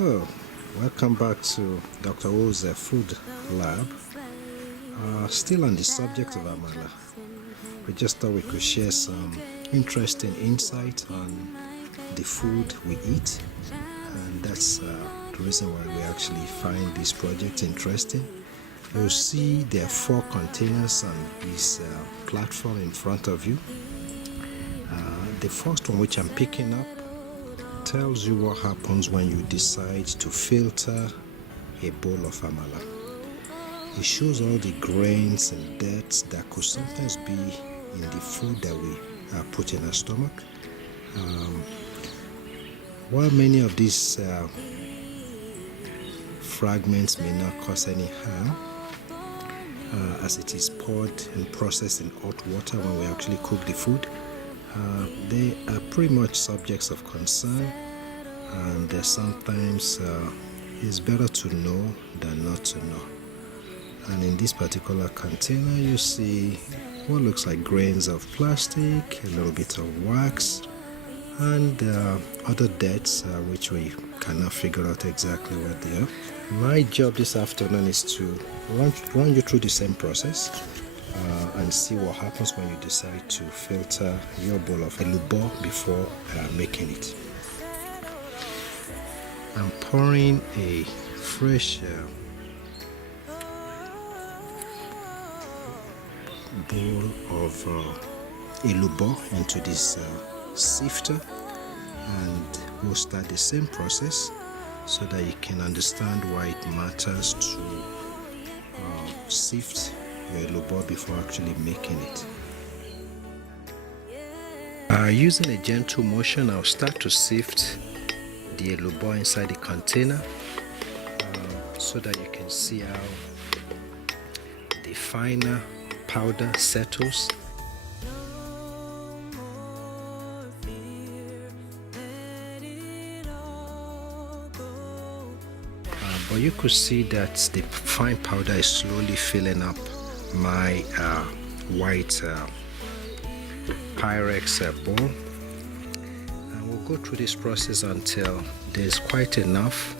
Hello, welcome back to Dr. O's food lab. Still on the subject of Amala. We just thought we could share some interesting insight on the food we eat, and that's the reason why we actually find this project interesting. You'll see there are 4 containers on this platform in front of you. The first one, which I'm picking up, tells you what happens when you decide to filter a bowl of Amala. It shows all the grains and dirt that could sometimes be in the food that we put in our stomach. While many of these fragments may not cause any harm, as it is poured and processed in hot water when we actually cook the food, they are pretty much subjects of concern, and sometimes it's better to know than not to know. And in this particular container, you see what looks like grains of plastic, a little bit of wax, and other debts which we cannot figure out exactly what they are. My job this afternoon is to run you through the same process and see what happens when you decide to filter your bowl of Elubo before making it. I'm pouring a fresh bowl of Elubo into this sifter, and we'll start the same process so that you can understand why it matters to sift your Elubo before actually making it. Using a gentle motion, I'll start to sift the Elubo inside the container so that you can see how the finer powder settles. But you could see that the fine powder is slowly filling up my white Pyrex bowl, and we'll go through this process until there's quite enough.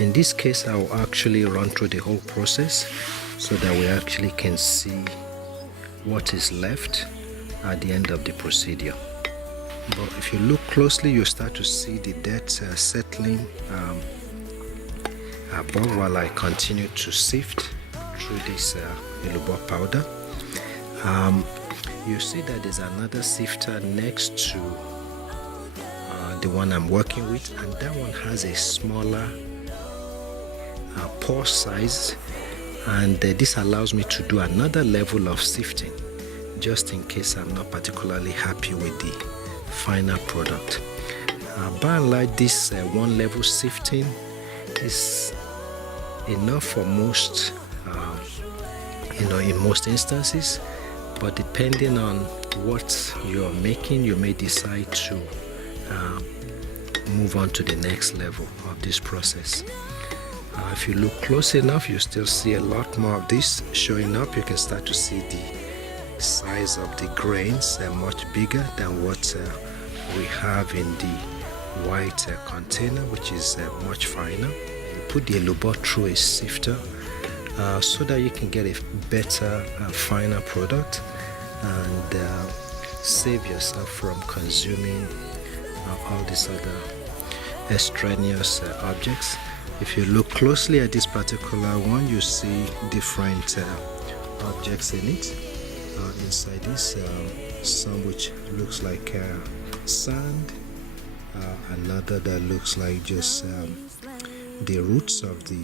In this case, I will actually run through the whole process so that we actually can see what is left at the end of the procedure. But if you look closely, you start to see the dirt settling above while I continue to sift through this Elubo powder. You see that there's another sifter next to the one I'm working with, and that one has a smaller pore size, and this allows me to do another level of sifting just in case I'm not particularly happy with the final product. By and large, this one level sifting is enough for most in most instances, but depending on what you're making, you may decide to move on to the next level of this process. If you look close enough, you still see a lot more of this showing up. You can start to see the size of the grains are much bigger than what we have in the white container, which is much finer. You put the Elubo through a sifter so that you can get a better, finer product, and save yourself from consuming all these other extraneous objects. If you look closely at this particular one, you see different objects in it. Inside this, some which looks like sand, another that looks like just the roots of the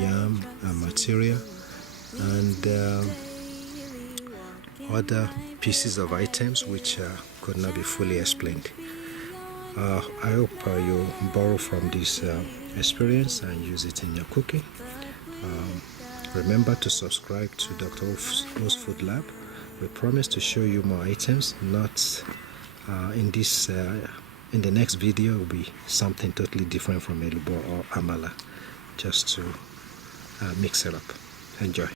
yam material, and other pieces of items which could not be fully explained. I hope you borrow from this experience and use it in your cooking. Remember to subscribe to Dr. O's Food Lab. We promise to show you more items, not in this in the next video will be something totally different from Elubo or Amala, just to mix it up. Enjoy.